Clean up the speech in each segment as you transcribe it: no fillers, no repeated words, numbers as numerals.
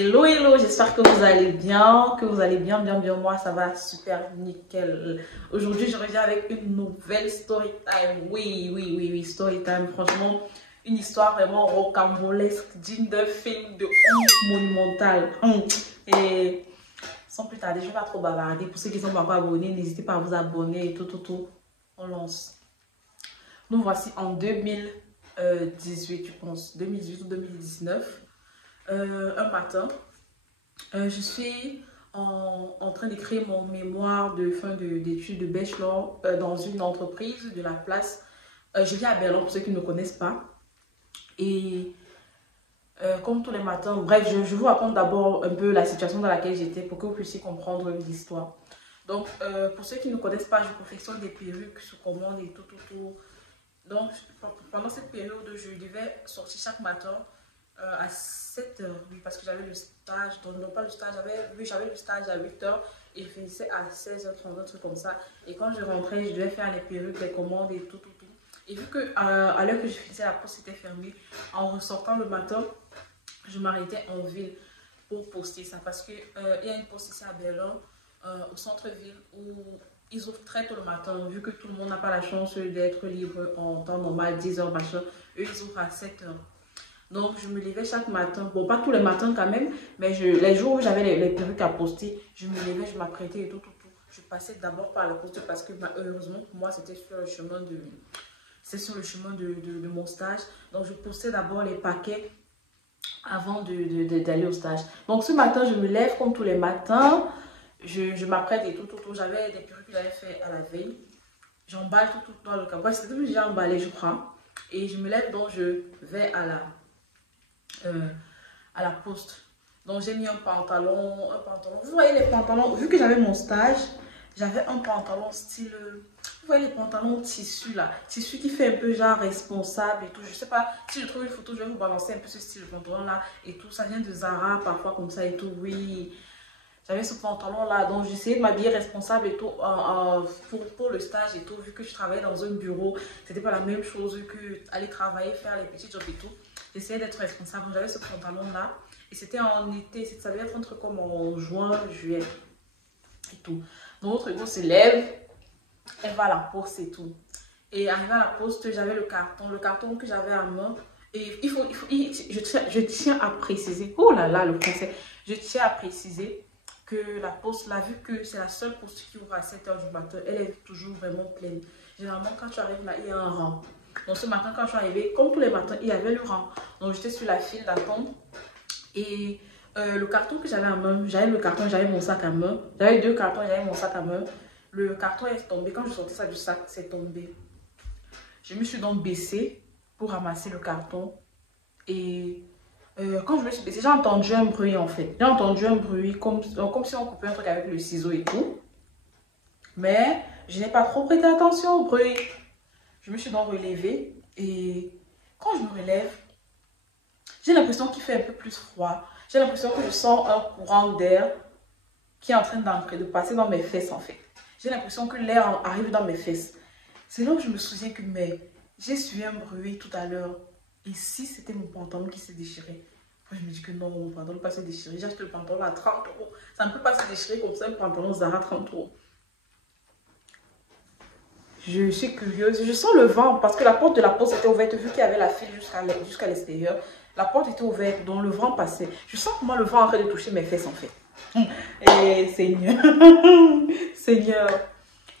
Hello, hello, j'espère que vous allez bien, bien. Moi, ça va super nickel. Aujourd'hui, je reviens avec une nouvelle story time. Oui, story time. Franchement, une histoire vraiment rocambolesque, digne d'un film de honte monumental. Et sans plus tarder, je ne vais pas trop bavarder. Pour ceux qui ne sont pas encore abonnés, n'hésitez pas à vous abonner et tout. On lance. Nous voici en 2018, je pense, 2018 ou 2019. Un matin, je suis en train d'écrire mon mémoire de fin d'études de bachelor dans une entreprise de la place. Je vis à Berlin pour ceux qui ne me connaissent pas. Et comme tous les matins, bref, je vous raconte d'abord un peu la situation dans laquelle j'étais pour que vous puissiez comprendre l'histoire. Donc, pour ceux qui ne me connaissent pas, je confectionne des perruques sur commande et tout. Donc, pendant cette période, je devais sortir chaque matin à 7 heures, oui, parce que j'avais le stage, donc non pas le stage, j'avais le stage à 8 heures et je finissais à 16h30, un truc comme ça. Et quand je rentrais, je devais faire les perruques, les commandes et tout. Et vu que à l'heure que je finissais, la poste était fermée, en ressortant le matin, je m'arrêtais en ville pour poster ça parce que il y a une poste ici à Berlin, au centre-ville, où ils ouvrent très tôt le matin, vu que tout le monde n'a pas la chance d'être libre en temps normal, 10 heures, machin. Eux, ils ouvrent à 7 heures. Donc, je me levais chaque matin. Bon, pas tous les matins quand même, mais les jours où j'avais les perruques à poster, je me levais, je m'apprêtais et tout. Je passais d'abord par la poste parce que, heureusement, pour moi, c'était sur le chemin de mon stage. Donc, je postais d'abord les paquets avant d'aller au stage. Donc, ce matin, je me lève comme tous les matins. Je m'apprête et tout. J'avais des perruques que j'avais fait à la veille. J'emballe tout dans le cabas. C'était déjà emballé, je crois. Et je me lève, donc je vais à la poste. Donc j'ai mis un pantalon. Vous voyez les pantalons, vu que j'avais mon stage, j'avais un pantalon style, vous voyez les pantalons tissu là, tissu qui fait un peu genre responsable et tout. Je sais pas, si je trouve une photo, je vais vous balancer un peu ce style de pantalon là et tout. Ça vient de Zara parfois comme ça et tout, oui. J'avais ce pantalon là, donc j'essayais de m'habiller responsable et tout pour le stage et tout, vu que je travaillais dans un bureau. C'était pas la même chose que aller travailler, faire les petits jobs et tout. J'essayais d'être responsable. J'avais ce pantalon là et c'était en été, ça devait être un truc comme en juin, juillet et tout. Donc notre go se lève, elle va à la poste et tout. Et arrivé à la poste, j'avais le carton que j'avais à main. Et je tiens à préciser, oh là là, le français, je tiens à préciser que la poste là, vu que c'est la seule poste qui ouvre à 7 h du matin, elle est toujours vraiment pleine. Généralement, quand tu arrives là, il y a un rang. Donc ce matin, quand je suis arrivée, comme tous les matins, il y avait le rang. Donc j'étais sur la file d'attente. Et le carton que j'avais en main, j'avais mon sac à main. J'avais deux cartons, j'avais mon sac à main. Le carton est tombé. Quand je sortais ça du sac, c'est tombé. Je me suis donc baissée pour ramasser le carton. Et quand je me suis baissée, j'ai entendu un bruit en fait. J'ai entendu un bruit comme si on coupait un truc avec le ciseau et tout. Mais je n'ai pas trop prêté attention au bruit. Je me suis donc relevée et quand je me relève, j'ai l'impression qu'il fait un peu plus froid. J'ai l'impression que je sens un courant d'air qui est en train de passer dans mes fesses en fait. J'ai l'impression que l'air arrive dans mes fesses. C'est là où je me souviens que j'ai suivi un bruit tout à l'heure. Et si c'était mon pantalon qui s'est déchiré? Moi, je me dis que non, mon pantalon ne peut pas se déchirer. J'ai acheté le pantalon à 30 €. Ça ne peut pas se déchirer comme ça, un pantalon Zara 30 €. Je suis curieuse. Je sens le vent parce que la porte de la poste était ouverte vu qu'il y avait la file jusqu'à l'extérieur. La porte était ouverte, donc le vent passait. Je sens comment le vent est en train de toucher mes fesses en fait. Et Seigneur, Seigneur,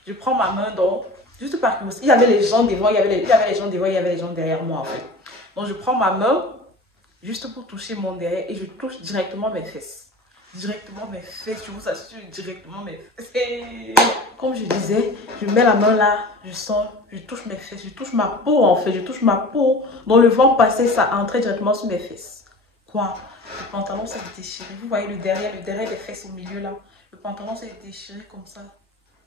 je prends ma main donc, juste par curiosité. Il y avait les gens devant, il y avait les gens devant, il y avait les gens derrière moi en fait. Donc je prends ma main juste pour toucher mon derrière et je touche directement mes fesses. Directement mes fesses, je vous assure, directement mes fesses. Et comme je disais, je mets la main là, je touche mes fesses, je touche ma peau en fait, je touche ma peau. Donc le vent passait, ça entrait directement sur mes fesses. Quoi? Le pantalon s'est déchiré. Vous voyez le derrière des fesses au milieu là. Le pantalon s'est déchiré comme ça.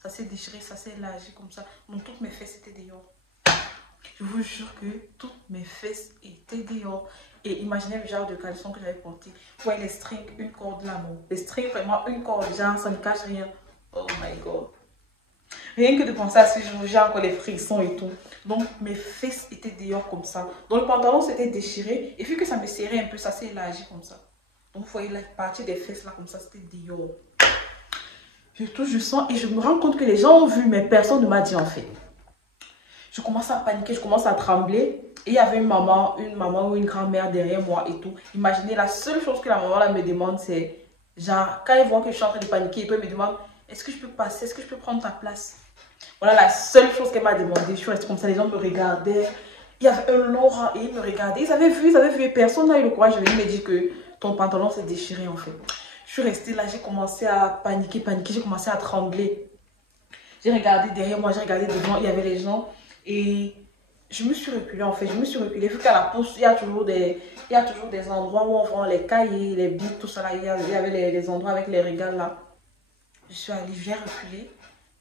Ça s'est déchiré, ça s'est élargi comme ça. Donc toutes mes fesses étaient dehors. Je vous jure que toutes mes fesses étaient dehors. Et imaginez le genre de caleçon que j'avais porté. Vous voyez les strings, une corde là, non. Les strings, vraiment une corde, genre, ça ne cache rien. Oh my god. Rien que de penser à ce jour, j'ai encore les frissons et tout. Donc mes fesses étaient dehors comme ça. Donc le pantalon s'était déchiré. Et vu que ça me serrait un peu, ça s'est élargi comme ça. Donc, vous voyez la partie des fesses là, comme ça, c'était Dior. Je touche, je sens et je me rends compte que les gens ont vu, mais personne ne m'a dit en fait. Je commence à paniquer, je commence à trembler. Et il y avait une maman ou une grand-mère derrière moi et tout. Imaginez, la seule chose que la maman là me demande, c'est genre, quand elle voit que je suis en train de paniquer et tout, elle me demande, est-ce que je peux passer, est-ce que je peux prendre ta place? Voilà la seule chose qu'elle m'a demandé. Je suis restée comme ça, les gens me regardaient. Il y avait un long rang et ils me regardaient. Ils avaient vu et personne n'a eu le courage de venir me dire que ton pantalon s'est déchiré en fait. Je suis restée là, j'ai commencé à paniquer, j'ai commencé à trembler. J'ai regardé derrière moi, j'ai regardé devant, il y avait les gens. Et je me suis reculée en fait, je me suis reculée. Vu qu'à la poste, il y a toujours des endroits où on vend les cahiers, les bics, tout ça là. Il y avait les endroits avec les régales là. Je suis allée, j'ai reculé.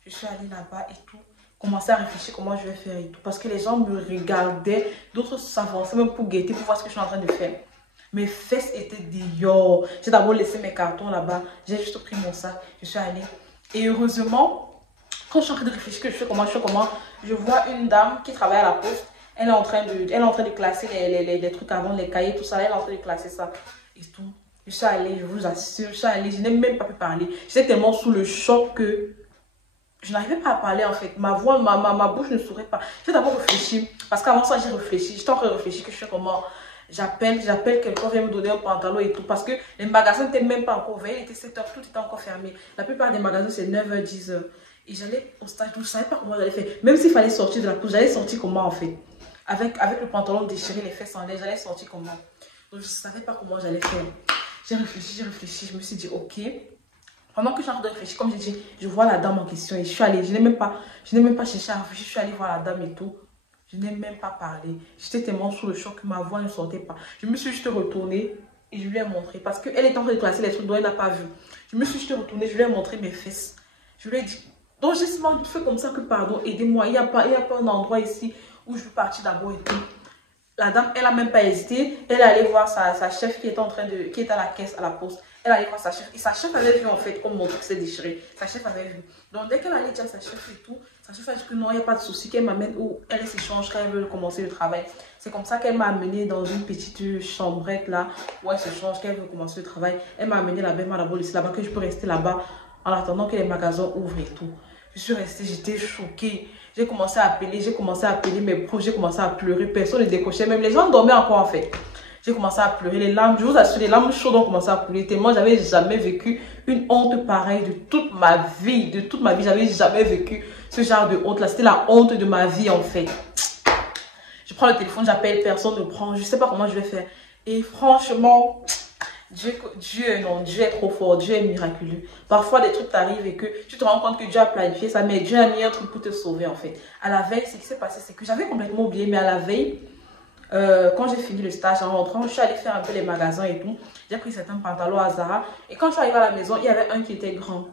Je suis allée là-bas et tout. Commencer à réfléchir comment je vais faire et tout. Parce que les gens me regardaient. D'autres s'avançaient même pour guetter, pour voir ce que je suis en train de faire. Mes fesses étaient dehors. J'ai d'abord laissé mes cartons là-bas. J'ai juste pris mon sac. Je suis allée. Et heureusement, quand je suis en train de réfléchir que je fais comment, je vois une dame qui travaille à la poste. Elle est en train de classer les trucs avant, les cahiers, tout ça. Elle est en train de classer ça et tout. Je suis allée, je vous assure, je suis allée. Je n'ai même pas pu parler. J'étais tellement sous le choc que je n'arrivais pas à parler en fait. Ma voix, ma bouche ne s'ouvrait pas. J'ai d'abord réfléchi. Parce qu'avant ça, j'ai réfléchi. J'étais en train de réfléchir que je fais comment. J'appelle quelqu'un vient me donner un pantalon et tout. Parce que les magasins n'étaient même pas encore ouverts. Il était 7 h, tout était encore fermé. La plupart des magasins, c'est 9 h, 10 h. Et j'allais au stage, je ne savais pas comment j'allais faire. Même s'il fallait sortir de la poche, j'allais sortir comment en fait. Avec le pantalon déchiré, les fesses en l'air, j'allais sortir comment. Donc je ne savais pas comment j'allais faire. J'ai réfléchi. Je me suis dit, ok. Pendant que je suis en train de réfléchir, comme j'ai dit, je vois la dame en question et je suis allée. Je n'ai même pas cherché à réfléchir. Je suis allée voir la dame et tout. Je n'ai même pas parlé. J'étais tellement sous le choc que ma voix ne sortait pas. Je me suis juste retournée et je lui ai montré. Parce qu'elle était en train de classer les trucs dont elle n'a pas vu. Je me suis juste retournée, je lui ai montré mes fesses. Je lui ai dit, donc j'ai seulement fait comme ça que pardon, aidez-moi. Il n'y a pas un endroit ici où je veux partir d'abord et tout. La dame, elle n'a même pas hésité. Elle est allée voir sa chef qui était à la caisse à la poste. Elle allait voir sa chef. Et sa chef avait vu en fait comme mon truc s'est déchiré. Sa chef avait vu. Donc dès qu'elle allait dire à sa chef et tout, sa chef a dit que non, il n'y a pas de souci, qu'elle m'amène où elle s'échange quand elle veut commencer le travail. C'est comme ça qu'elle m'a amenée dans une petite chambrette là où elle se change, qu'elle veut commencer le travail. Elle m'a amenée là-bas, elle m'a d'abord laissé là-bas, que je peux rester là-bas en attendant que les magasins ouvrent et tout. Je suis restée, j'étais choquée. J'ai commencé à appeler mes proches, j'ai commencé à pleurer. Personne ne décochait, même les gens dormaient encore en fait. J'ai commencé à pleurer, les larmes, je vous assure, les larmes chaudes ont commencé à couler. Tellement j'avais jamais vécu une honte pareille de toute ma vie. De toute ma vie, j'avais jamais vécu ce genre de honte là. C'était la honte de ma vie en fait. Je prends le téléphone, j'appelle, personne ne prend. Je sais pas comment je vais faire. Et franchement, Dieu est trop fort, Dieu est miraculeux. Parfois, des trucs t'arrivent et que tu te rends compte que Dieu a planifié ça, mais Dieu a mis un truc pour te sauver en fait. À la veille, ce qui s'est passé, c'est que j'avais complètement oublié, mais à la veille, quand j'ai fini le stage, en rentrant, je suis allée faire un peu les magasins et tout. J'ai pris certains pantalons à Zara. Et quand je suis arrivée à la maison, il y avait un qui était grand.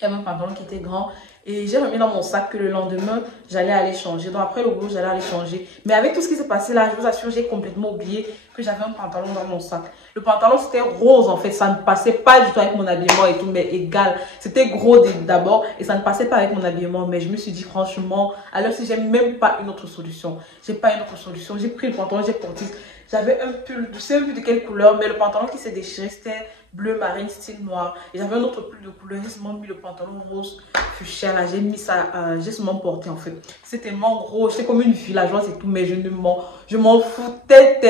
Il y avait un pantalon qui était grand. Et j'ai remis dans mon sac que le lendemain, j'allais aller changer. Donc après le boulot, j'allais aller changer. Mais avec tout ce qui s'est passé là, je vous assure, j'ai complètement oublié que j'avais un pantalon dans mon sac. Le pantalon, c'était rose en fait. Ça ne passait pas du tout avec mon habillement et tout, mais égal. C'était gros d'abord et ça ne passait pas avec mon habillement. Mais je me suis dit franchement, alors si j'ai même pas une autre solution. J'ai pas une autre solution. J'ai pris le pantalon, j'ai porté. J'avais un pull, je sais plus de quelle couleur, mais le pantalon qui s'est déchiré, c'était bleu marine, style noir. Et j'avais un autre pull de couleur, j'ai seulement mis le pantalon rose fuchsia là, j'ai mis ça, j'ai seulement porté en fait. C'était tellement gros, j'étais comme une villageoise et tout, mais je m'en foutais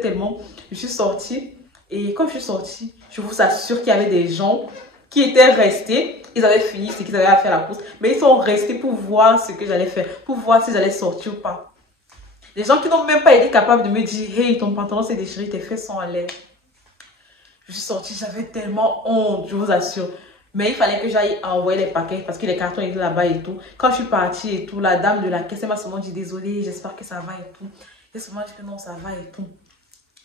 tellement. Je suis sortie et quand je suis sortie, je vous assure qu'il y avait des gens qui étaient restés. Ils avaient fini ce qu'ils avaient à faire à la course, mais ils sont restés pour voir ce que j'allais faire, pour voir si j'allais sortir ou pas. Des gens qui n'ont même pas été capables de me dire, hey, ton pantalon s'est déchiré, tes fesses sont à l'air. Je suis sortie, j'avais tellement honte, je vous assure. Mais il fallait que j'aille envoyer les paquets parce que les cartons étaient là-bas et tout. Quand je suis partie et tout, la dame de la caisse m'a seulement dit désolée, j'espère que ça va et tout. J'ai seulement dit que non, ça va et tout.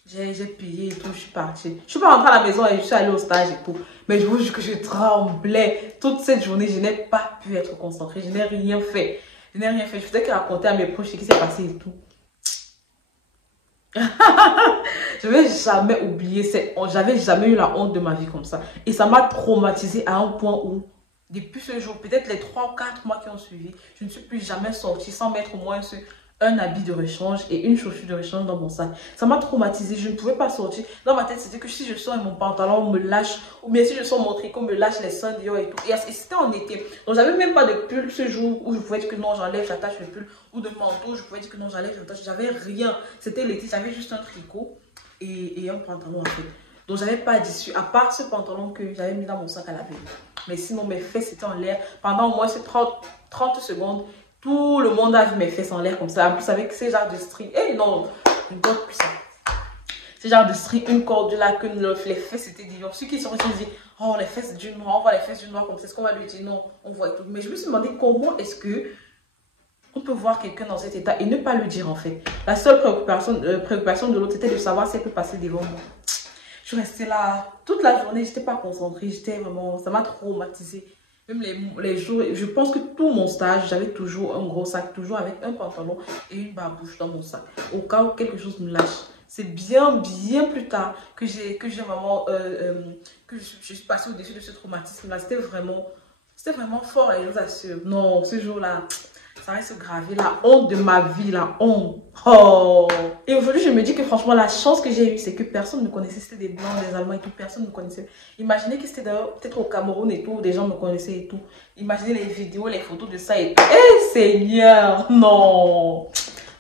J'ai payé et tout, je suis partie. Je suis pas rentrée à la maison et je suis allée au stage et tout. Mais je vous jure que je tremblais. Toute cette journée, je n'ai pas pu être concentrée. Je n'ai rien fait. Je faisais que raconter à mes proches ce qui s'est passé et tout. Je vais jamais oublier cette honte. J'avais jamais eu la honte de ma vie comme ça. Et ça m'a traumatisée à un point où, depuis ce jour, peut-être les 3 ou 4 mois qui ont suivi, je ne suis plus jamais sortie sans mettre au moins un habit de rechange et une chaussure de rechange dans mon sac. Ça m'a traumatisée, je ne pouvais pas sortir. Dans ma tête, c'était que si je sors et mon pantalon on me lâche, ou bien si je sors mon tricot, on me lâche les seins dehors et tout. Et c'était en été. Donc, j'avais même pas de pull ce jour où je pouvais dire que non, j'enlève, j'attache le pull. Ou de manteau, je pouvais dire que non, j'enlève, j'attache. J'avais rien. C'était l'été, j'avais juste un tricot et un pantalon en fait. Donc, j'avais pas d'issue, à part ce pantalon que j'avais mis dans mon sac à laver. Mais sinon, mes fesses étaient en l'air. Pendant au moins ces 30 secondes, tout le monde a vu mes fesses en l'air comme ça. En plus, avec ces genres de string. Eh non, une corde plus ça. Ces genres de string, une corde là, que les fesses étaient différentes. Ceux qui sont restés disent, oh, les fesses d'une noire, on voit les fesses d'une noire comme ça. Est-ce qu'on va lui dire non, on voit tout. Mais je me suis demandé comment est-ce que on peut voir quelqu'un dans cet état et ne pas le dire en fait. La seule préoccupation de l'autre, c'était de savoir si elle peut passer devant moi. Je suis restée là toute la journée, je n'étais pas concentrée, j'étais vraiment, ça m'a traumatisée. Même les jours, je pense que tout mon stage, j'avais toujours un gros sac, toujours avec un pantalon et une barbouche dans mon sac. Au cas où quelque chose me lâche. C'est bien plus tard que j'ai vraiment, que je suis passée au-dessus de ce traumatisme-là. C'était vraiment fort et je vous assure. Non, ce jour-là, ça reste gravé, la honte de ma vie, la honte. Oh. Et aujourd'hui, je me dis que franchement, la chance que j'ai eue, c'est que personne ne me connaissait. C'était des Blancs, des Allemands et tout, personne ne me connaissait. Imaginez que c'était peut-être au Cameroun et tout, des gens me connaissaient et tout. Imaginez les vidéos, les photos de ça et tout. Eh Seigneur, non.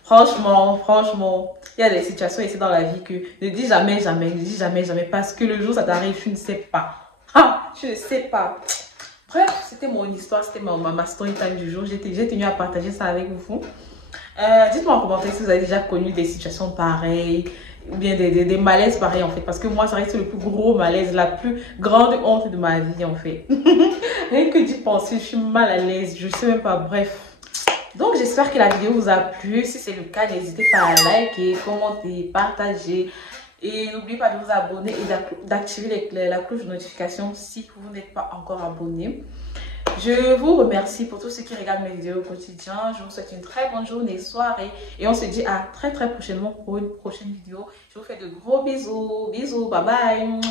Franchement, il y a des situations ici dans la vie que ne dis jamais, ne dis jamais, parce que le jour où ça t'arrive, tu ne sais pas. Ah, tu ne sais pas. Bref, c'était mon histoire, c'était ma story time du jour. J'ai tenu à partager ça avec vous. Dites-moi en commentaire si vous avez déjà connu des situations pareilles ou bien des malaises pareils en fait. Parce que moi, ça reste le plus gros malaise, la plus grande honte de ma vie en fait. Rien que d'y penser, je suis mal à l'aise, je sais même pas. Bref. Donc, j'espère que la vidéo vous a plu. Si c'est le cas, n'hésitez pas à liker, commenter, partager. Et n'oubliez pas de vous abonner et d'activer la cloche de notification si vous n'êtes pas encore abonné. Je vous remercie pour tous ceux qui regardent mes vidéos au quotidien. Je vous souhaite une très bonne journée, soirée. Et on se dit à très prochainement pour une prochaine vidéo. Je vous fais de gros bisous. Bisous, bye bye.